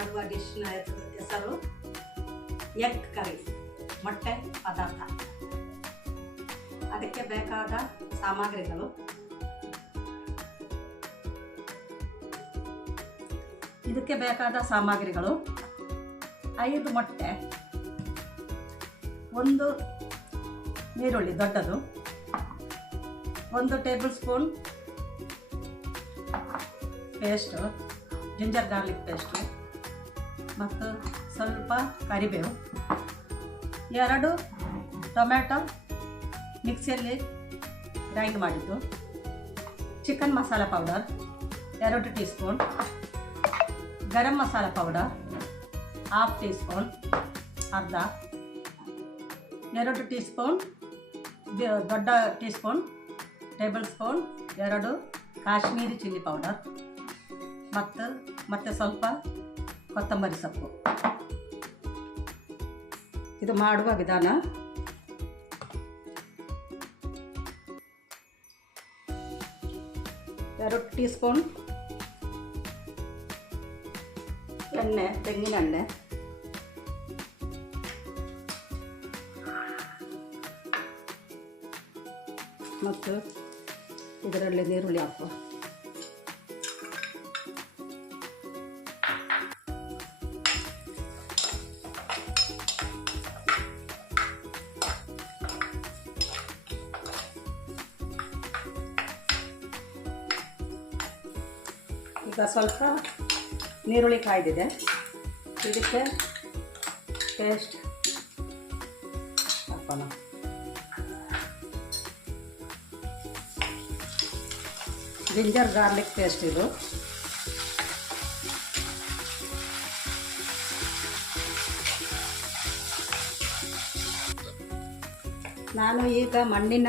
ಮಾಡುವ ಡಿಶ್ನ ಹೆಸರು egg curry, ಮೊಟ್ಟೆ ಪದಾರ್ಥ. ಅದಕ್ಕೆ ಬೇಕಾದ ಸಾಮಗ್ರಿಗಳು: ಇದಕ್ಕೆ ಬೇಕಾದ ಸಾಮಗ್ರಿಗಳು 5 ಮೊಟ್ಟೆ, 1 ಈರುಳ್ಳಿ ದೊಡ್ಡದು, 1 tablespoon paste, ginger garlic paste, ಮತ್ತು ಸ್ವಲ್ಪ ಕರಿಬೇವು, 2 ಟೊಮ್ಯಾಟೊ ಮಿಕ್ಸಿಯಲ್ಲಿ ಗ್ರೈಂಡ್ ಮಾಡಿದ್ದು, chicken masala powder 2 teaspoon, garam masala powder 1/2 teaspoon, ಅರ್ಧ 2 ಟೀ ಸ್ಪೂನ್ ದೊಡ್ಡ teaspoon tablespoon 2 Kashmiri chilli powder, ಮತ್ತು ಸ್ವಲ್ಪ ಕೊತ್ತಂಬರಿ ಸೊಪ್ಪು. ಇದು ಮಾಡುವ ವಿಧಾನ: ಎರಡು ಟೀ ಸ್ಪೂನ್ ಎಣ್ಣೆ, ತೆಂಗಿನ ಎಣ್ಣೆ, ಮತ್ತು ಇದರಲ್ಲಿ ನೀರುಳ್ಳಿ ಹಾಕುವ. ಈಗ ಸ್ವಲ್ಪ ನೀರುಳ್ಳಿ ಕಾಯ್ದಿದೆ, ಇದಕ್ಕೆ ಪೇಸ್ಟ್ ಹಾಕೋಣ. ಜಿಂಜರ್ ಗಾರ್ಲಿಕ್ ಪೇಸ್ಟ್ ಇದು. ನಾನು ಈಗ ಮಣ್ಣಿನ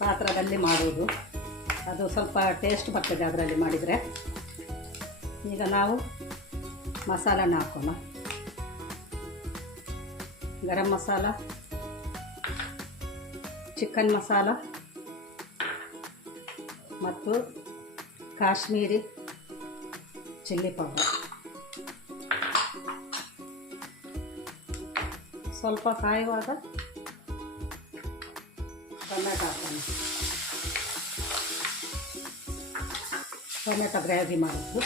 ಪಾತ್ರದಲ್ಲಿ ಮಾಡುವುದು, ಅದು ಸ್ವಲ್ಪ ಟೇಸ್ಟ್ ಬರ್ತದೆ ಅದರಲ್ಲಿ ಮಾಡಿದರೆ. ಈಗ ನಾವು ಮಸಾಲನ ಹಾಕೋಣ. ಗರಂ ಮಸಾಲ, ಚಿಕನ್ ಮಸಾಲ ಮತ್ತು ಕಾಶ್ಮೀರಿ ಚಿಲ್ಲಿ ಪೌಡರ್. ಸ್ವಲ್ಪ ಕಾಯುವಾಗ ಟೊಮೆಟೊ ಹಾಕೋಣ. ಟೊಮೆಟೊ ಗ್ರೇವಿ ಮಾಡೋದು.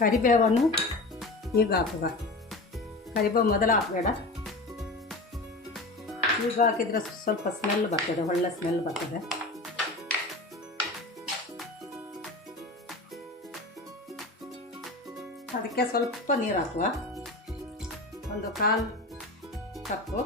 ಕರಿಬೇವನ್ನು ಈಗ ಹಾಕುವ. ಕರಿಬೇವು ಮೊದಲು ಹಾಕಬೇಡ, ಈಗ ಹಾಕಿದರೆ ಸ್ವಲ್ಪ ಸ್ಮೆಲ್ ಬರ್ತದೆ, ಒಳ್ಳೆ ಸ್ಮೆಲ್ ಬರ್ತದೆ. ಅದಕ್ಕೆ ಸ್ವಲ್ಪ ನೀರು ಹಾಕುವ, 1/4 ಕಪ್ಪು.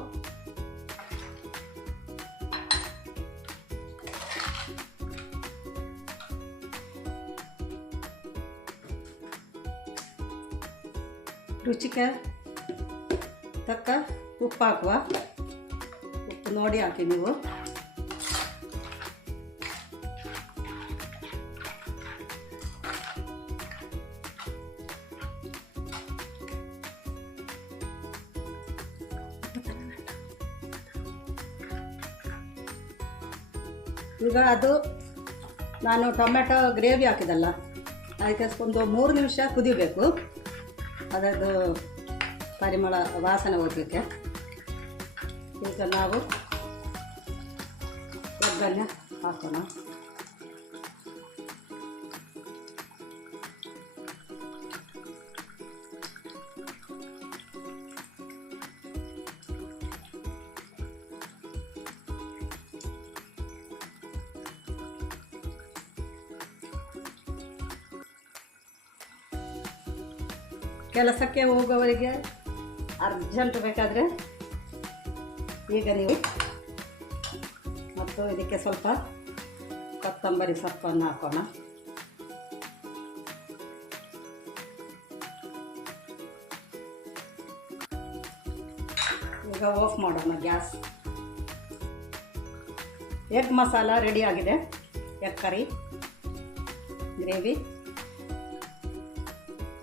ರುಚಿಗೆ ತಕ್ಕ ಉಪ್ಪು ಹಾಕುವ. ಉಪ್ಪು ನೋಡಿ ಹಾಕಿ ನೀವು. ಈಗ ಅದು ನಾನು ಟೊಮೆಟೊ ಗ್ರೇವಿ ಹಾಕಿದಲ್ಲ, ಅದಕ್ಕೆ ಒಂದು 3 ನಿಮಿಷ ಕುದಿಬೇಕು, ಅದರದ್ದು ಪರಿಮಳ ವಾಸನೆ ಹೋಗಲಿಕ್ಕೆ. ಈಗ ನಾವು ಎಗ್ಗನ್ನು ಹಾಕೋಣ. ಕೆಲಸಕ್ಕೆ ಹೋಗೋವರಿಗೆ ಅರ್ಜೆಂಟ್ ಬೇಕಾದರೆ ಈಗ ನೀವು, ಮತ್ತು ಇದಕ್ಕೆ ಸ್ವಲ್ಪ ಕೊತ್ತಂಬರಿ ಸೊಪ್ಪನ್ನು ಹಾಕೋಣ. ಈಗ ಆಫ್ ಮಾಡೋಣ ಗ್ಯಾಸ್. ಎಗ್ ಮಸಾಲ ರೆಡಿ ಆಗಿದೆ. ಎಗ್ ಕರಿ ಗ್ರೇವಿ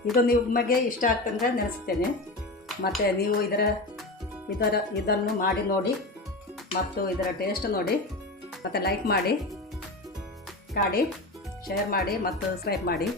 ಇದು ನಿಮಗೆ ಇಷ್ಟ ಆಗ್ತಂದ್ರೆ ನೆನೆಸ್ತೇನೆ. ಮತ್ತು ನೀವು ಇದನ್ನು ಮಾಡಿ ನೋಡಿ ಮತ್ತು ಇದರ ಟೇಸ್ಟ್ ನೋಡಿ, ಮತ್ತು ಲೈಕ್ ಮಾಡಿ. ಶೇರ್ ಮಾಡಿ ಮತ್ತು ಸಬ್ಸ್ಕ್ರೈಬ್ ಮಾಡಿ.